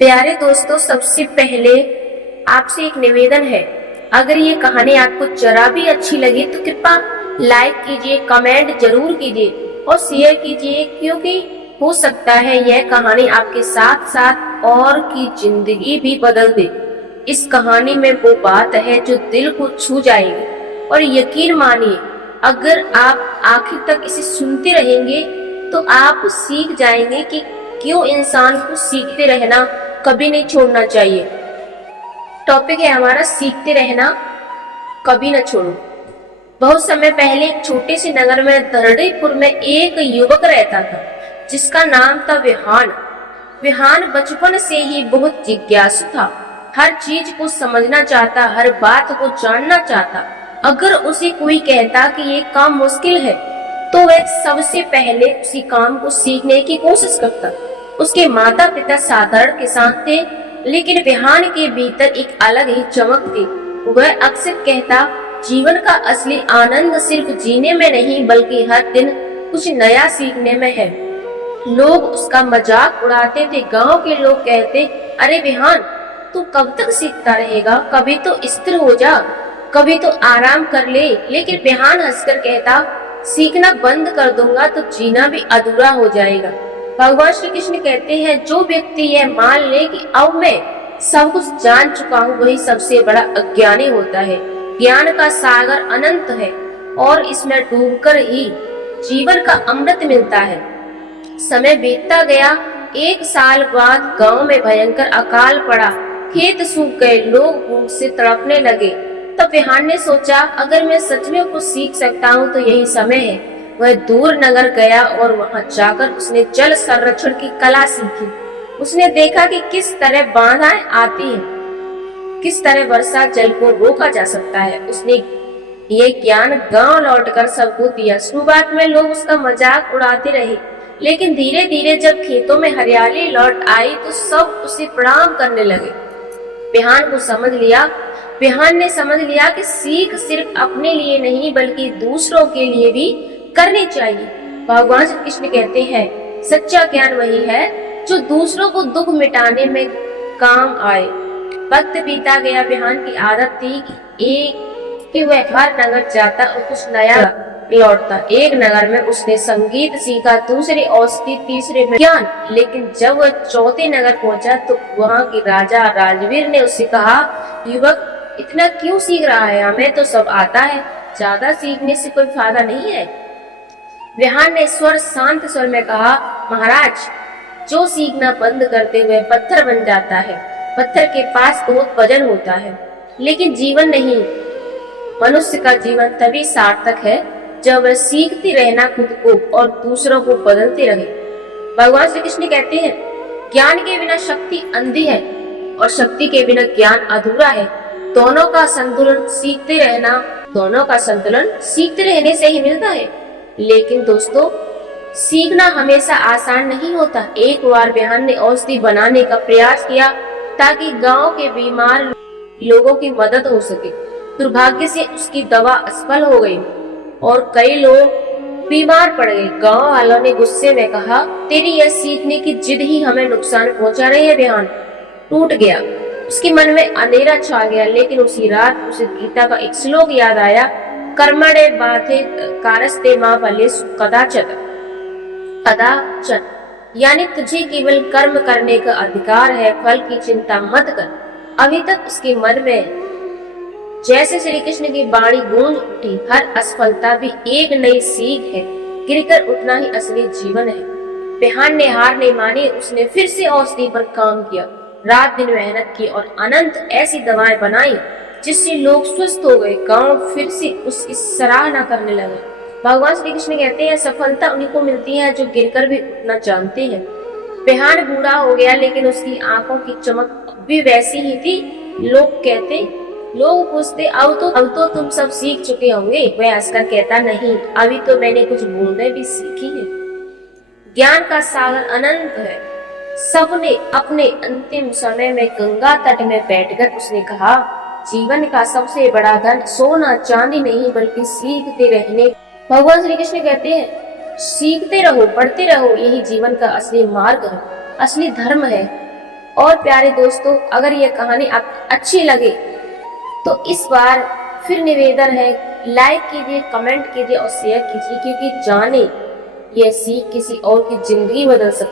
प्यारे दोस्तों, सबसे पहले आपसे एक निवेदन है। अगर ये कहानी आपको जरा भी अच्छी लगी तो कृपया लाइक कीजिए, कमेंट जरूर कीजिए और शेयर कीजिए, क्योंकि हो सकता है यह कहानी आपके साथ साथ और की जिंदगी भी बदल दे। इस कहानी में वो बात है जो दिल को छू जाएगी और यकीन मानिए, अगर आप आखिर तक इसे सुनते रहेंगे तो आप सीख जाएंगे कि क्यों इंसान को सीखते रहना कभी नहीं छोड़ना चाहिए। टॉपिक है हमारा, सीखते रहना कभी न छोड़ो। बहुत समय पहले एक छोटे से नगर में धरड़ीपुर में एक युवक रहता था जिसका नाम था विहान। विहान बचपन से ही बहुत जिज्ञासु था, हर चीज को समझना चाहता, हर बात को जानना चाहता। अगर उसे कोई कहता कि ये काम मुश्किल है तो वह सबसे पहले उसी काम को सीखने की कोशिश करता। उसके माता पिता साधारण किसान थे, लेकिन विहान के भीतर एक अलग ही चमक थी। वह अक्सर कहता, जीवन का असली आनंद सिर्फ जीने में नहीं बल्कि हर दिन कुछ नया सीखने में है। लोग उसका मजाक उड़ाते थे। गांव के लोग कहते, अरे विहान, तू कब तक सीखता रहेगा? कभी तो स्थिर हो जा, कभी तो आराम कर ले। लेकिन विहान हंसकर कहता, सीखना बंद कर दूंगा तो जीना भी अधूरा हो जाएगा। भगवान श्री कृष्ण कहते हैं, जो व्यक्ति यह मान ले कि अब मैं सब कुछ जान चुका हूँ, वही सबसे बड़ा अज्ञानी होता है। ज्ञान का सागर अनंत है और इसमें डूबकर ही जीवन का अमृत मिलता है। समय बीतता गया। एक साल बाद गांव में भयंकर अकाल पड़ा। खेत सूख गए, लोग भूख से तड़पने लगे। तब विहान ने सोचा, अगर मैं सच में कुछ सीख सकता हूँ तो यही समय है। वह दूर नगर गया और वहां जाकर उसने जल संरक्षण की कला सीखी। उसने देखा कि किस तरह बाधाएं आती हैं, किस तरह वर्षा जल को रोका जा सकता है। उसने ये ज्ञान गांव लौटकर सबको दिया। शुरुआत में लोग उसका मजाक उड़ाते रहे, लेकिन धीरे धीरे जब खेतों में हरियाली लौट आई तो सब उसे प्रणाम करने लगे। विहान ने समझ लिया कि सीख सिर्फ अपने लिए नहीं बल्कि दूसरों के लिए भी करनी चाहिए। भगवान श्री कृष्ण कहते हैं, सच्चा ज्ञान वही है जो दूसरों को दुख मिटाने में काम आए। वक्त बीता गया। विहान की आदत थी कि वह हर नगर जाता और कुछ नया लौटता। एक नगर में उसने संगीत सीखा, दूसरे औषधि, तीसरे में ज्ञान। लेकिन जब वह चौथे नगर पहुंचा तो वहाँ के राजा राजवीर ने उससे कहा, युवक, इतना क्यों सीख रहा है? हमें तो सब आता है, ज्यादा सीखने से कोई फायदा नहीं है। विहान ने शांत स्वर में कहा, महाराज, जो सीखना बंद करते हुए पत्थर बन जाता है, पत्थर के पास बहुत वजन होता है, लेकिन जीवन नहीं। मनुष्य का जीवन तभी सार्थक है जब वह सीखते रहना खुद को और दूसरों को बदलते रहे। भगवान श्री कृष्ण कहते हैं, ज्ञान के बिना शक्ति अंधी है और शक्ति के बिना ज्ञान अधूरा है। दोनों का संतुलन सीखते रहने से ही मिलता है। लेकिन दोस्तों, सीखना हमेशा आसान नहीं होता। एक बार विहान ने औषधि बनाने का प्रयास किया ताकि गांव के बीमार लोगों की मदद हो सके। दुर्भाग्य से उसकी दवा असफल हो गई और कई लोग बीमार पड़ गए। गांव वालों ने गुस्से में कहा, तेरी यह सीखने की जिद ही हमें नुकसान पहुंचा रही है। विहान टूट गया, उसके मन में अंधेरा छा गया। लेकिन उसी रात उसे गीता का एक श्लोक याद आया, कर्मणे बाधे कारस्ते मां फलेषु कदाचन, यानी तुझे केवल कर्म करने का अधिकार है, फल की चिंता मत कर। अभी तक उसके मन में जैसे श्री कृष्ण की वाणी गूंज उठी, हर असफलता भी एक नई सीख है, गिरकर उठना ही असली जीवन है। विहान ने हार नहीं मानी। उसने फिर से औषधि पर काम किया, रात दिन मेहनत की और अनंत ऐसी दवाएं बनाई जिससे लोग स्वस्थ हो गए। गांव फिर से उसकी सराहना करने लगे। भगवान श्री कृष्ण कहते हैं, सफलता उन्हीं को मिलती है जो गिरकर भी उठना जानते हैं। विहान बूढ़ा हो गया, लेकिन उसकी आंखों की चमक भी वैसी ही थी। लोग पूछते, अब तो तुम सब सीख चुके होंगे। वह हंसकर कहता, नहीं, अभी तो मैंने कुछ बूंदें भी सीखी है। ज्ञान का सागर अनंत है। सबने अपने अंतिम समय में गंगा तट में बैठकर उसने कहा, जीवन का सबसे बड़ा धन सोना चांदी नहीं बल्कि सीखते रहने। भगवान श्री कृष्ण कहते हैं, सीखते रहो, पढ़ते रहो, यही जीवन का असली मार्ग है, असली धर्म है। और प्यारे दोस्तों, अगर ये कहानी आपको अच्छी लगे तो इस बार फिर निवेदन है, लाइक कीजिए, कमेंट कीजिए और शेयर कीजिए, क्योंकि जाने ये सीख किसी और की जिंदगी बदल सकती है।